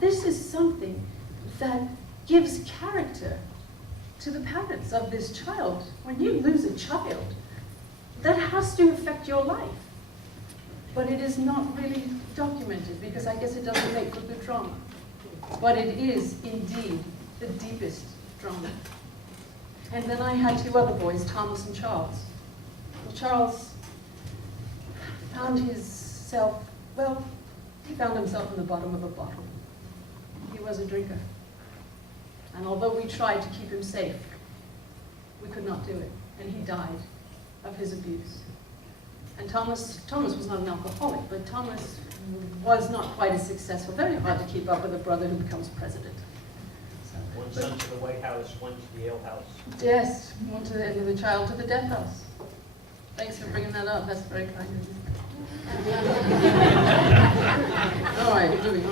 this is something that gives character to the parents of this child. When you lose a child, that has to affect your life. But it is not really documented, because I guess it doesn't make for good drama. But it is indeed the deepest drama. And then I had two other boys, Thomas and Charles. Well, Charles found himself, well, he found himself in the bottom of a bottle. He was a drinker. And although we tried to keep him safe, we could not do it. And he died of his abuse. And Thomas was not an alcoholic, but Thomas was not quite as successful. Very hard to keep up with a brother who becomes president. One son to the White House, one to the ale house. Yes, one to the child to the death house. Thanks for bringing that up. That's very kind of you. All right, moving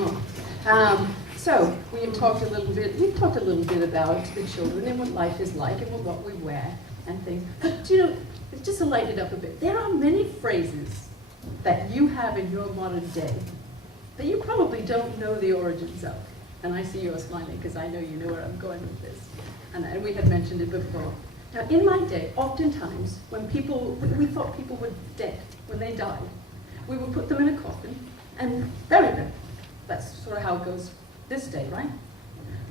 on. So we've talked a little bit about the children and what life is like and what we wear and things. But you know, just to lighten it up a bit, there are many phrases that you have in your modern day that you probably don't know the origins of. And I see you're smiling because I know you know where I'm going with this. And we had mentioned it before. Now, in my day, oftentimes, when we thought people were dead, when they died, we would put them in a coffin and bury them. That's sort of how it goes this day, right?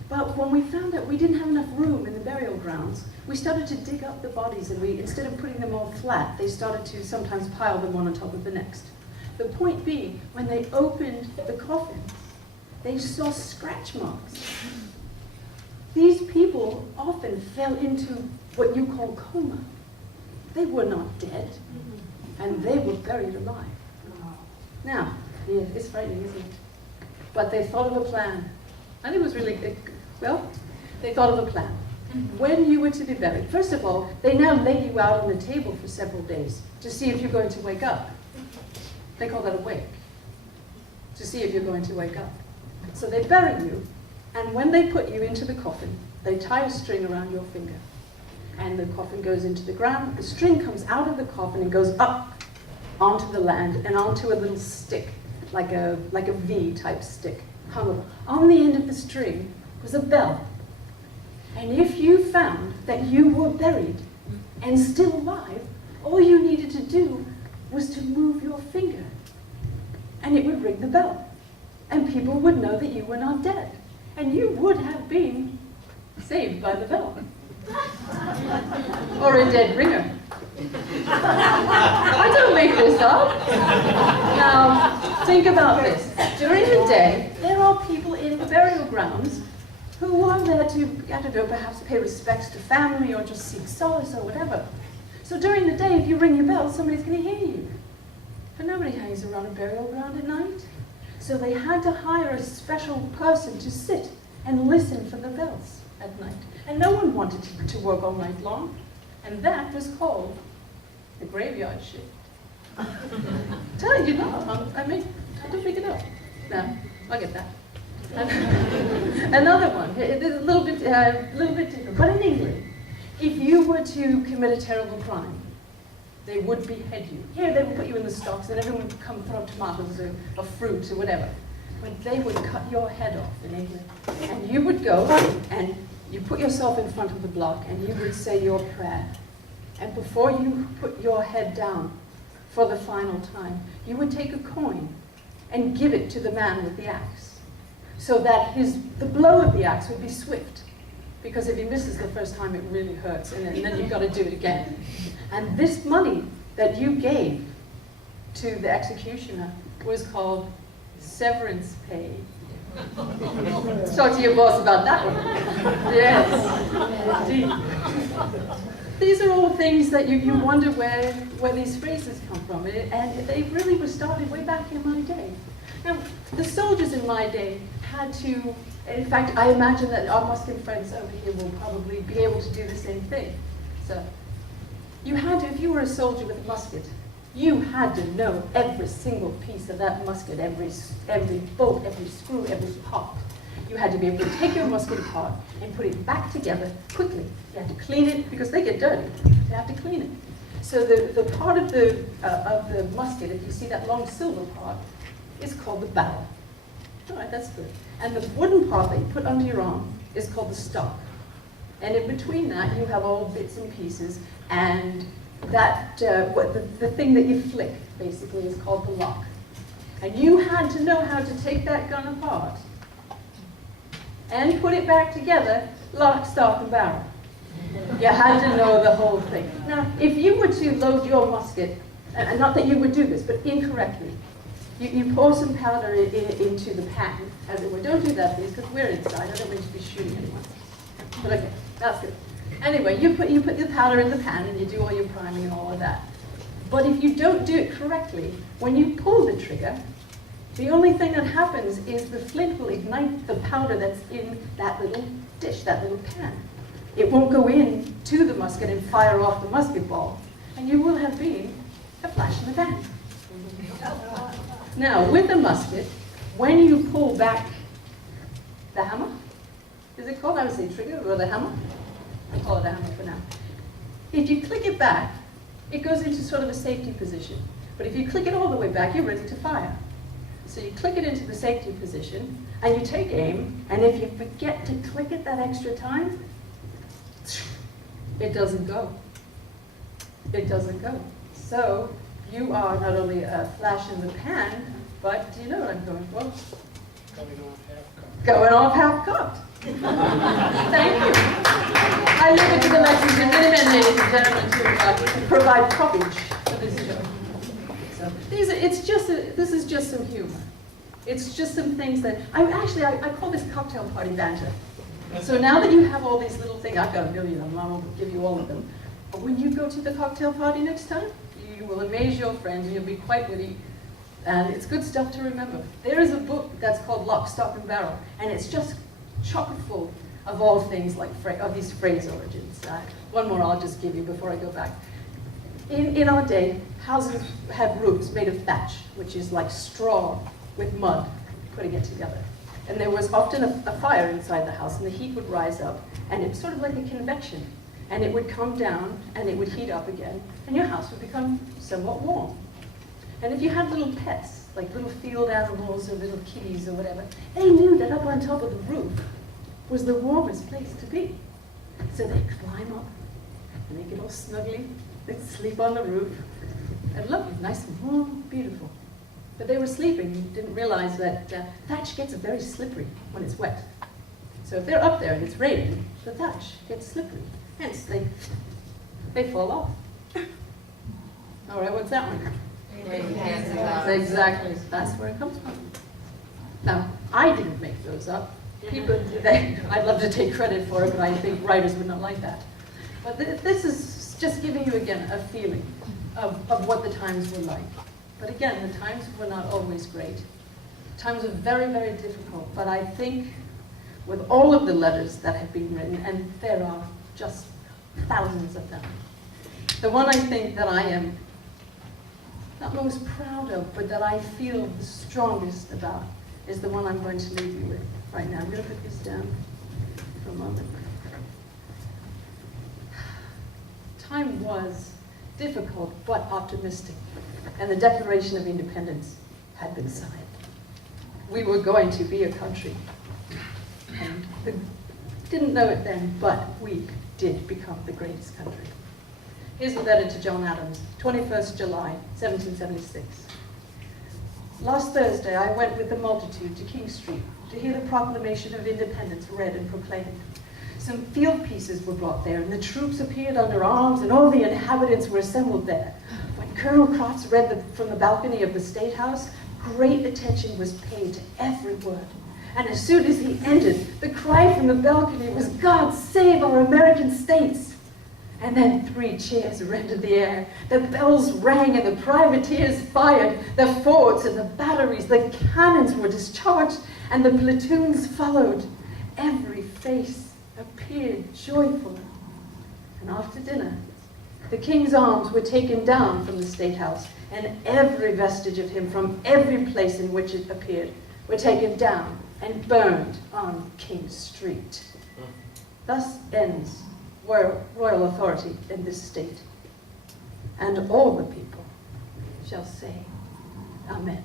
But when we found out we didn't have enough room in the burial grounds, we started to dig up the bodies, and instead of putting them all flat, they started to sometimes pile them one on top of the next. The point being, when they opened the coffins, they saw scratch marks. These people often fell into what you call coma. They were not dead, and they were buried alive. Now, yeah, it's frightening, isn't it? But they thought of a plan. And it was really, well, they thought of a plan. When you were to be buried, first of all, they now lay you out on the table for several days to see if you're going to wake up. They call that a wake, to see if you're going to wake up. So they bury you, and when they put you into the coffin, they tie a string around your finger. And the coffin goes into the ground. The string comes out of the coffin and goes up onto the land and onto a little stick, like a V-type stick. Hung on the end of the string was a bell. And if you found that you were buried and still alive, all you needed to do was to move your finger, and it would ring the bell. And people would know that you were not dead. And you would have been saved by the bell. Or a dead ringer. I don't make this up. Now, think about this. During the day, there are people in the burial grounds who are there to, I don't know, perhaps pay respects to family or just seek solace or whatever. So during the day, if you ring your bell, somebody's going to hear you. But nobody hangs around a burial ground at night. So they had to hire a special person to sit and listen for the bells at night. And no one wanted to work all night long. And that was called the graveyard shift. Tell you not, I mean, I don't make it up. No, I'll get that. Another one, it's a little bit different, but in England, if you were to commit a terrible crime, they would behead you. Here, they would put you in the stocks, and everyone would come throw tomatoes or fruit or whatever. But they would cut your head off in England. And you would go, and you put yourself in front of the block, and you would say your prayer. And before you put your head down for the final time, you would take a coin and give it to the man with the axe, so that the blow of the axe would be swift. Because if he misses the first time, it really hurts, and then you've got to do it again. And this money that you gave to the executioner was called severance pay. Talk to your boss about that one. Yes, indeed. These are all things that you wonder where these phrases come from, and they really were started way back in my day. Now, the soldiers in my day had to, in fact, I imagine that our Muslim friends over here will probably be able to do the same thing. So, you had to, if you were a soldier with a musket, you had to know every single piece of that musket, every bolt, every screw, every part. You had to be able to take your musket apart and put it back together quickly. You had to clean it, because they get dirty. You have to clean it. So the part of the musket, if you see that long silver part, is called the barrel. All right, that's good. And the wooden part that you put under your arm is called the stock. And in between that, you have all bits and pieces, and that the thing that you flick, basically, is called the lock. And you had to know how to take that gun apart and put it back together, lock, stock, and barrel. You had to know the whole thing. Now, if you were to load your musket, and not that you would do this, but incorrectly, you pour some powder into the pan, as it were. Don't do that, please, because we're inside. I don't want you to be shooting anyone. But okay, that's good. Anyway, you put the powder in the pan, and you do all your priming and all of that. But if you don't do it correctly, when you pull the trigger, the only thing that happens is the flint will ignite the powder that's in that little dish, that little pan. It won't go in to the musket and fire off the musket ball, and you will have been a flash in the pan. Now, with the musket, when you pull back the hammer, is it called? I would say trigger or the hammer. I call it a hammer for now. If you click it back, it goes into sort of a safety position. But if you click it all the way back, you're ready to fire. So you click it into the safety position, and you take aim, and if you forget to click it that extra time, it doesn't go. It doesn't go. So you are not only a flash in the pan, but do you know what I'm going for? Going off half-cocked. Thank you. I leave it to the Lexington Minutemen, ladies and gentlemen, to provide coverage for this show. So this is just some humor. It's just some things that I call this cocktail party banter. So now that you have all these little things, I've got a million of them. I won't give you all of them. But when you go to the cocktail party next time, you will amaze your friends. You'll be quite witty. And it's good stuff to remember. There is a book that's called Lock, Stock, and Barrel, and it's just chock full of all things like of these phrase origins. One more I'll just give you before I go back. In our day, houses have roofs made of thatch, which is like straw with mud, putting it together. And there was often a fire inside the house, and the heat would rise up, and it was sort of like a convection. And it would come down, and it would heat up again, and your house would become somewhat warm. And if you had little pets, like little field animals or little kitties or whatever, they knew that up on top of the roof was the warmest place to be. So they'd climb up, and they'd get all snuggly, they'd sleep on the roof, and look, it's nice and warm, beautiful. But they were sleeping and didn't realize that thatch gets very slippery when it's wet. So if they're up there and it's raining, the thatch gets slippery. Hence, they fall off. All right, what's that one? Exactly, that's where it comes from. Now, I didn't make those up. People, I'd love to take credit for it, but I think writers would not like that. But this is just giving you, again, a feeling of what the times were like. But again, the times were not always great. Times were very, very difficult. But I think with all of the letters that have been written, and there are just thousands of them, the one I think that I am not most proud of, but that I feel the strongest about, is the one I'm going to leave you with right now. I'm going to put this down for a moment. Time was difficult but optimistic, and the Declaration of Independence had been signed. We were going to be a country, and we didn't know it then, but we did become the greatest country. Here's a letter to John Adams, 21st July, 1776. Last Thursday, I went with the multitude to King Street to hear the Proclamation of Independence read and proclaimed. Some field pieces were brought there, and the troops appeared under arms, and all the inhabitants were assembled there. When Colonel Crofts read from the balcony of the State House, great attention was paid to every word. And as soon as he ended, the cry from the balcony was, "God save our American states!" And then 3 cheers rendered the air. The bells rang and the privateers fired. The forts and the batteries, the cannons were discharged, and the platoons followed. Every face appeared joyful. And after dinner, the king's arms were taken down from the State House, and every vestige of him from every place in which it appeared were taken down and burned on King Street. Thus ends royal authority in this state. And all the people shall say, Amen.